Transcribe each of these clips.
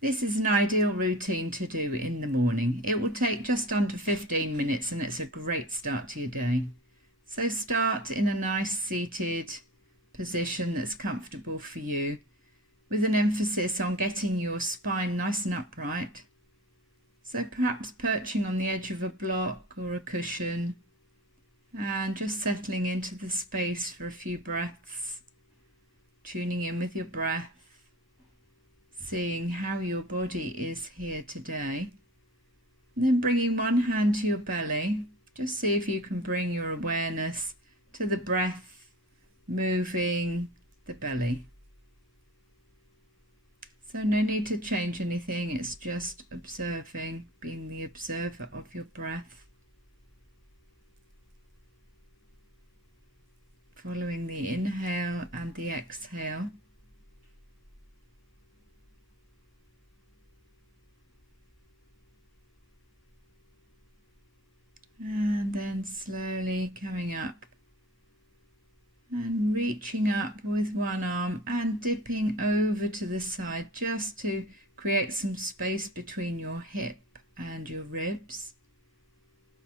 This is an ideal routine to do in the morning. It will take just under 15 minutes and it's a great start to your day. So start in a nice seated position that's comfortable for you, with an emphasis on getting your spine nice and upright. So perhaps perching on the edge of a block or a cushion and just settling into the space for a few breaths, tuning in with your breath, seeing how your body is here today. And then bringing one hand to your belly, just see if you can bring your awareness to the breath moving the belly. So no need to change anything, it's just observing, being the observer of your breath. Following the inhale and the exhale. And then slowly coming up and reaching up with one arm and dipping over to the side just to create some space between your hip and your ribs.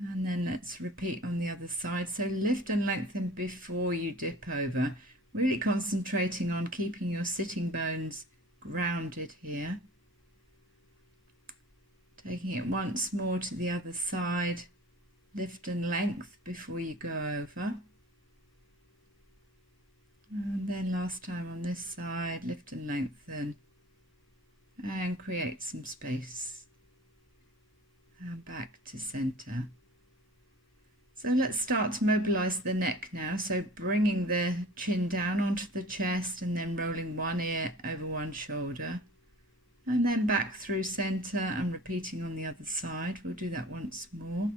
And then let's repeat on the other side. So lift and lengthen before you dip over, really concentrating on keeping your sitting bones grounded here. Taking it once more to the other side. Lift and length before you go over. And then last time on this side, lift and lengthen and create some space. And back to center. So let's start to mobilize the neck now. So bringing the chin down onto the chest and then rolling one ear over one shoulder. And then back through center and repeating on the other side. We'll do that once more.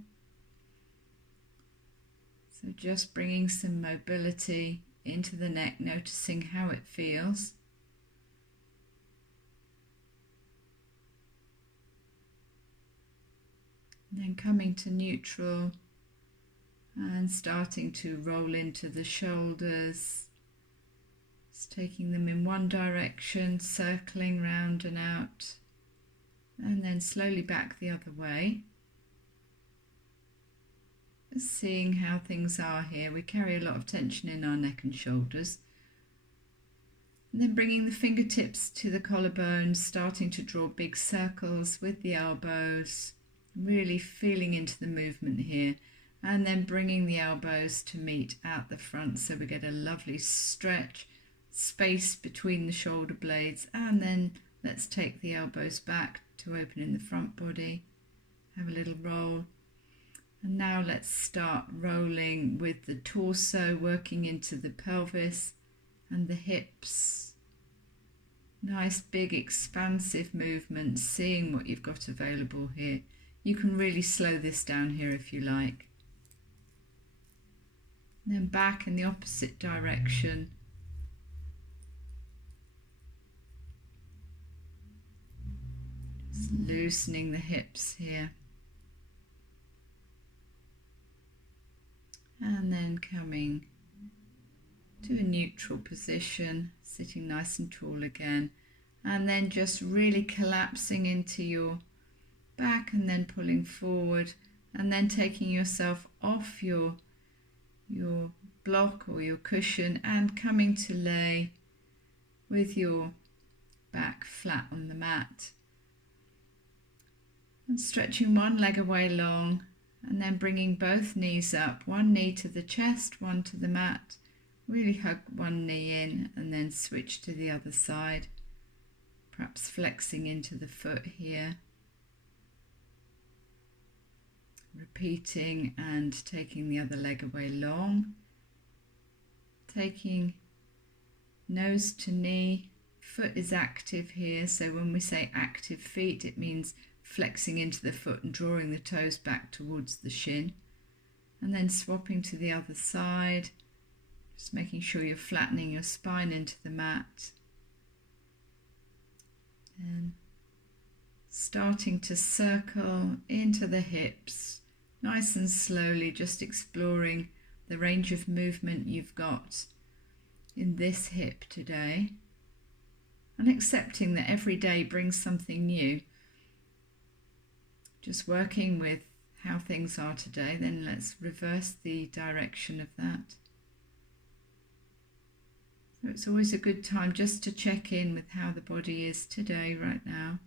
So just bringing some mobility into the neck, noticing how it feels. And then coming to neutral and starting to roll into the shoulders. Just taking them in one direction, circling round and out, and then slowly back the other way. Just seeing how things are here. We carry a lot of tension in our neck and shoulders. And then bringing the fingertips to the collarbones, starting to draw big circles with the elbows, really feeling into the movement here. And then bringing the elbows to meet at the front so we get a lovely stretch, space between the shoulder blades. And then let's take the elbows back to open in the front body. Have a little roll. And now let's start rolling with the torso, working into the pelvis and the hips. Nice big expansive movements, seeing what you've got available here. You can really slow this down here if you like. And then back in the opposite direction. Just loosening the hips here. And then coming to a neutral position, sitting nice and tall again, and then just really collapsing into your back and then pulling forward, and then taking yourself off your block or your cushion and coming to lay with your back flat on the mat. And stretching one leg away long, and then bringing both knees up, one knee to the chest, one to the mat. Really hug one knee in and then switch to the other side, perhaps flexing into the foot here. Repeating and taking the other leg away long. Taking nose to knee, foot is active here, so when we say active feet it means flexing into the foot and drawing the toes back towards the shin, and then swapping to the other side, just making sure you're flattening your spine into the mat, and starting to circle into the hips nice and slowly, just exploring the range of movement you've got in this hip today. and accepting that every day brings something new. Just working with how things are today, then let's reverse the direction of that. So it's always a good time just to check in with how the body is today, right now.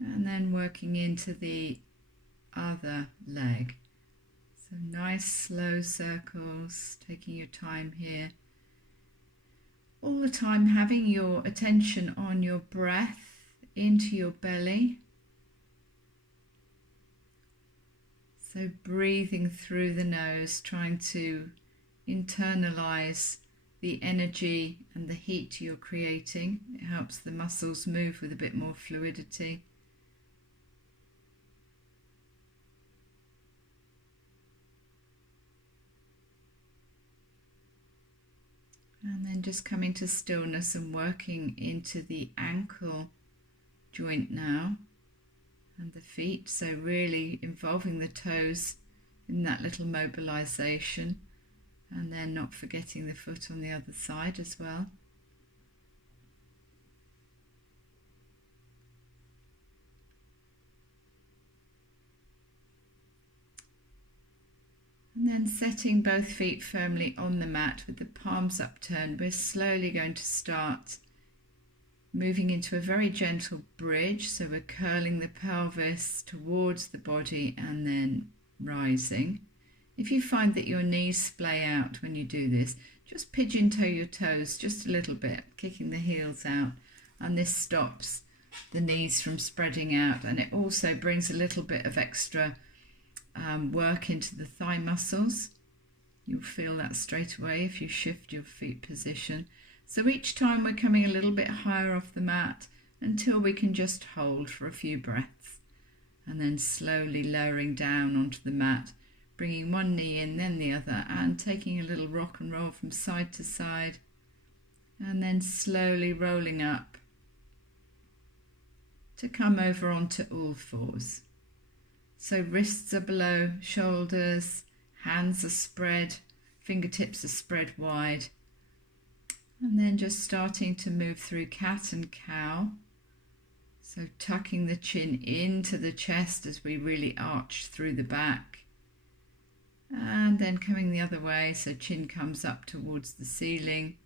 And then working into the other leg. So nice slow circles, taking your time here. All the time having your attention on your breath into your belly. So breathing through the nose, trying to internalize the energy and the heat you're creating. It helps the muscles move with a bit more fluidity. And then just coming to stillness and working into the ankle joint now and the feet. So really involving the toes in that little mobilization, and then not forgetting the foot on the other side as well. And then setting both feet firmly on the mat with the palms upturned, we're slowly going to start moving into a very gentle bridge. So we're curling the pelvis towards the body and then rising. If you find that your knees splay out when you do this, just pigeon toe your toes just a little bit, kicking the heels out, and this stops the knees from spreading out, and it also brings a little bit of extra work into the thigh muscles. You'll feel that straight away if you shift your feet position. So each time we're coming a little bit higher off the mat until we can just hold for a few breaths, and then slowly lowering down onto the mat, bringing one knee in, then the other, and taking a little rock and roll from side to side, and then slowly rolling up to come over onto all fours. So wrists are below shoulders, hands are spread, fingertips are spread wide. And then just starting to move through cat and cow. So tucking the chin into the chest as we really arch through the back. And then coming the other way, so chin comes up towards the ceiling.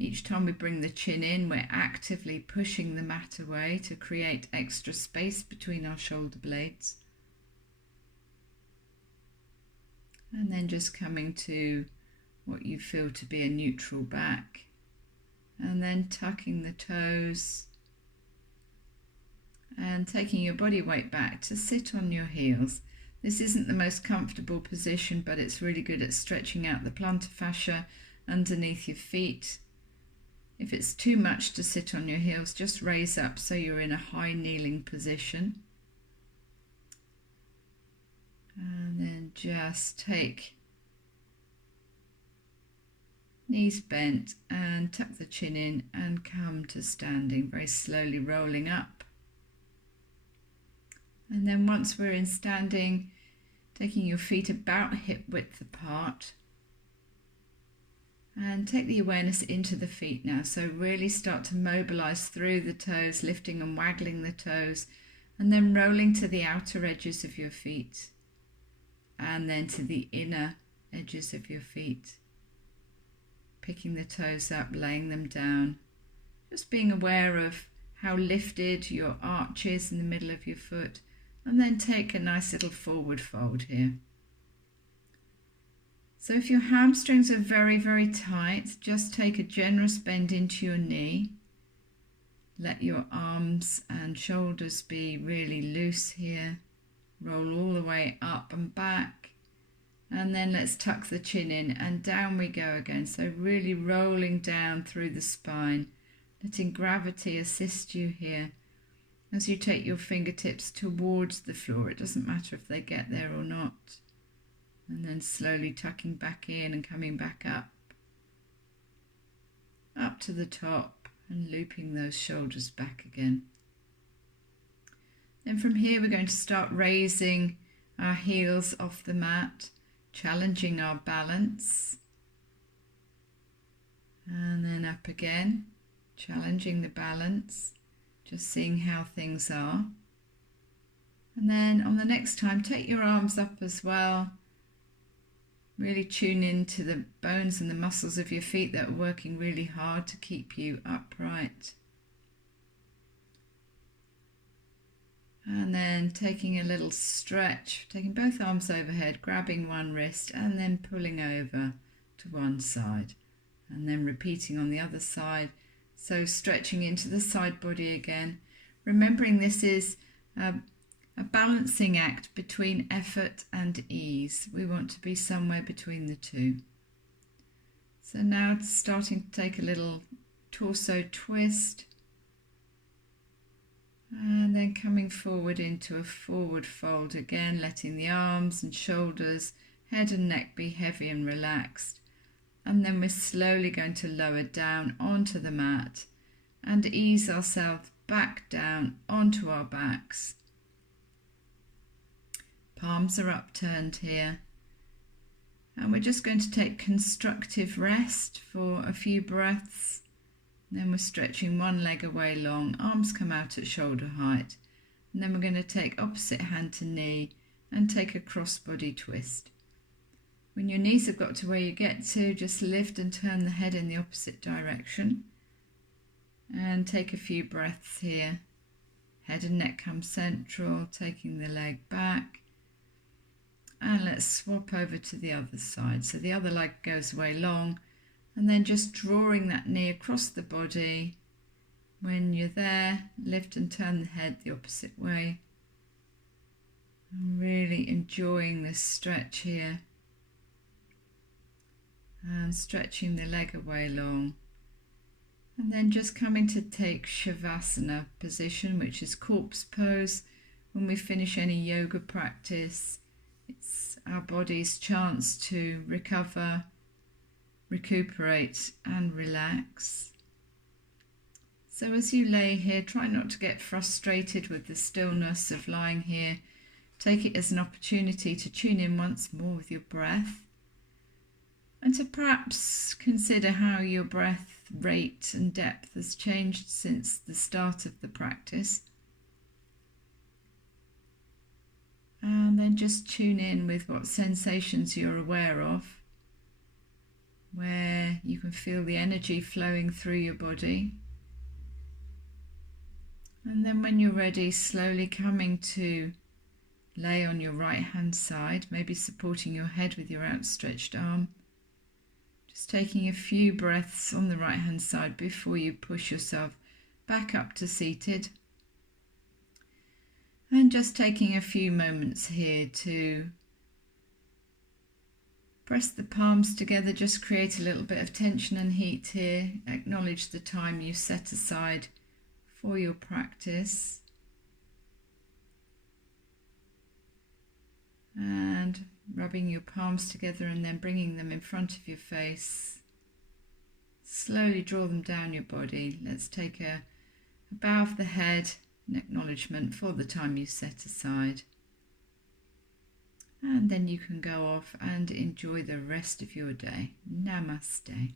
Each time we bring the chin in, we're actively pushing the mat away to create extra space between our shoulder blades. And then just coming to what you feel to be a neutral back. And then tucking the toes and taking your body weight back to sit on your heels. This isn't the most comfortable position, but it's really good at stretching out the plantar fascia underneath your feet. If it's too much to sit on your heels, just raise up so you're in a high kneeling position. And then just take knees bent and tuck the chin in and come to standing, very slowly rolling up. And then once we're in standing, taking your feet about hip width apart. And take the awareness into the feet now. So really start to mobilize through the toes, lifting and waggling the toes, and then rolling to the outer edges of your feet, and then to the inner edges of your feet. Picking the toes up, laying them down. Just being aware of how lifted your arch is in the middle of your foot, and then take a nice little forward fold here. So if your hamstrings are very, very tight, just take a generous bend into your knee. Let your arms and shoulders be really loose here. Roll all the way up and back. And then let's tuck the chin in and down we go again. So really rolling down through the spine, letting gravity assist you here as you take your fingertips towards the floor. It doesn't matter if they get there or not. And then slowly tucking back in and coming back up to the top and looping those shoulders back again. Then from here we're going to start raising our heels off the mat, challenging our balance. And then up again, challenging the balance, just seeing how things are. And then on the next time, take your arms up as well. Really tune into the bones and the muscles of your feet that are working really hard to keep you upright. And then taking a little stretch, taking both arms overhead, grabbing one wrist and then pulling over to one side. And then repeating on the other side. So stretching into the side body again. Remembering this is a balancing act between effort and ease. We want to be somewhere between the two. So now it's starting to take a little torso twist. And then coming forward into a forward fold again, letting the arms and shoulders, head and neck be heavy and relaxed. And then we're slowly going to lower down onto the mat and ease ourselves back down onto our backs. Palms are upturned here. And we're just going to take constructive rest for a few breaths. Then we're stretching one leg away long, arms come out at shoulder height. And then we're going to take opposite hand to knee and take a cross-body twist. When your knees have got to where you get to, just lift and turn the head in the opposite direction. And take a few breaths here. Head and neck come central, taking the leg back. And let's swap over to the other side. So the other leg goes away long. And then just drawing that knee across the body. When you're there, lift and turn the head the opposite way. I'm really enjoying this stretch here. And stretching the leg away long. And then just coming to take Shavasana position, which is corpse pose. When we finish any yoga practice, it's our body's chance to recover, recuperate and relax. So as you lay here, try not to get frustrated with the stillness of lying here. Take it as an opportunity to tune in once more with your breath. And to perhaps consider how your breath rate and depth has changed since the start of the practice. And then just tune in with what sensations you're aware of, where you can feel the energy flowing through your body. And then when you're ready, slowly coming to lay on your right hand side, maybe supporting your head with your outstretched arm. Just taking a few breaths on the right hand side before you push yourself back up to seated. And just taking a few moments here to press the palms together, just create a little bit of tension and heat here. Acknowledge the time you set aside for your practice. And rubbing your palms together and then bringing them in front of your face. Slowly draw them down your body. Let's take a bow of the head, an acknowledgement for the time you set aside. And then you can go off and enjoy the rest of your day. Namaste.